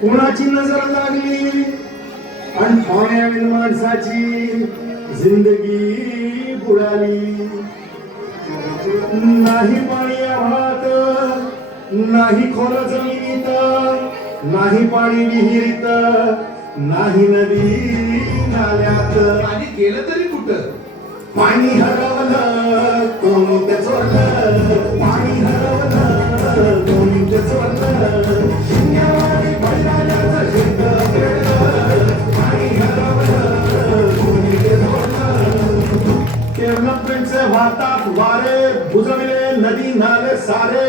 कोणाची नजर लागली आणि पाण्याने माणसाची जिंदगी बुडाली. नाही पाणी आभाळात, नाही खोल जमिनीत, नाही पाणी विहिरीत, नाही नदी नाल्यात. आणि केलं तरी कुठं? पाणी हरवलं कोणी ते चोरलं, पाणी हरवलं कोणी ते चोरलं. शिंग्यावाणी बैलाचं शिंग पेटलं, पाणी हरवलं कोणी ते चोरलं. डेव्हलपमेंटचे वाहतात वारे, बुजविले नदी नाले सारे,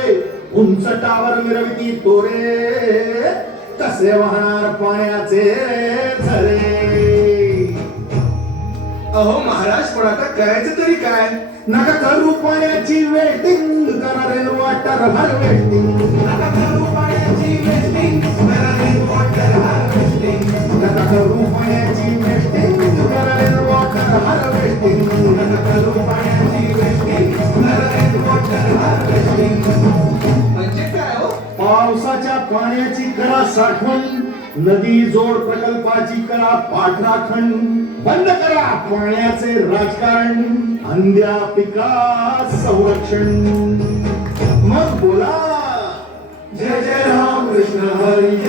उंच टावर मिरविती तोरे, कसे वाहणार पाण्याचे झरे. अहो महाराज, पण आता करायचं तरी काय? नका करू पाण्याची वेटिंग, करा रेन वॉटर हार्वेस्टिंग. नका करू पाण्याची वेस्टिंग, करा रेन वॉटर हार्वेस्टिंग. नका करू पाण्याची वेस्टिंग, करा रेन वॉटर हार्वेस्टिंग. नका करू पाण्याची वेस्टिंग, करा रेन वॉटर हार्वेस्टिंग. म्हणजे काय हो? पावसाच्या पाण्याची करा साठवण, नदी जोड प्रकल्पाची करा पाठराखण. बंद करा पाण्याचे राजकारण, अंध्या पिका संरक्षण. मग बोला जय जय राम कृष्ण हरी.